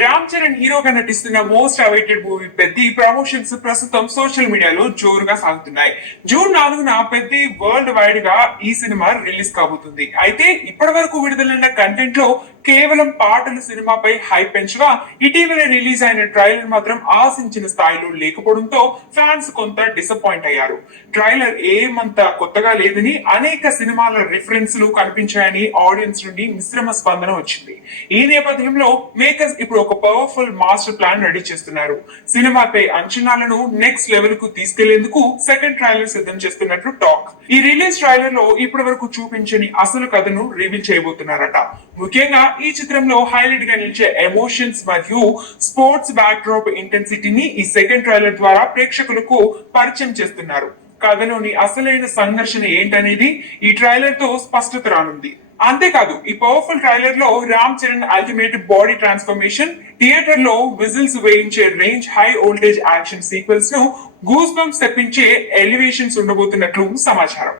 రామ్ చరణ్ హీరోగా నటిస్తున్న most awaited movie Peddi promotions ప్రస్తుతం సోషల్ మీడియాలో జోరుగా సాగుతున్నాయి. జూన్ 4న పెద్ది వరల్డ్ వైడ్ గా ఈ సినిమా రిలీజ్ కాబోతుంది. అయితే ఇప్పటి వరకు విడుదలైన కంటెంట్ లో కేవలం పాటలు సినిమాపై హైప్ పెంచగా, ఇటీవల రిలీజ్ అయిన ట్రైలర్ మాత్రం ఆశించిన స్థాయిలో లేకపోవడంతో ఫ్యాన్స్ కొంత డిసప్పాయింట్ అయ్యారు. ట్రైలర్ ఏమంత కొత్తగా లేదని, అనేక సినిమాల రిఫరెన్స్లు కనిపించాయని ఆడియన్స్ నుండి మిశ్రమ స్పందన వచ్చింది. ఈ నేపథ్యంలో మేకర్స్ ఇప్పుడు ఒక పవర్ఫుల్ మాస్టర్ ప్లాన్ రెడీ చేస్తున్నారు. సినిమాపై అంచనాలను నెక్స్ట్ లెవెల్ కు తీసుకెళ్లేందుకు సెకండ్ ట్రైలర్ సిద్ధం చేస్తున్నట్లు టాక్. ఈ రిలీజ్ ట్రైలర్ లో ఇప్పటి వరకు చూపించని అసలు కథను రివీల్ చేయబోతున్నారట. ముఖ్యంగా ఈ చిత్రంలో హైలైట్ గా నిలిచే ఎమోషన్స్ మరియు స్పోర్ట్స్ బ్యాక్ డ్రాప్ ఇంటెన్సిటీని ఈ సెకండ్ ట్రైలర్ ద్వారా ప్రేక్షకులకు పరిచయం చేస్తున్నారు. కథలోని అసలైన సంఘర్షణ ఏంటనేది ఈ ట్రైలర్ తో స్పష్టత రానుంది. అంతేకాదు, ఈ పవర్ఫుల్ ట్రైలర్ లో Ram Charan ultimate body transformation, theatre లో విజిల్స్ వేయించే range high voltage action sequence ను గూస్ బంప్స్ తెప్పించే ఎలివేషన్స్ ఉండబోతున్నట్లు సమాచారం.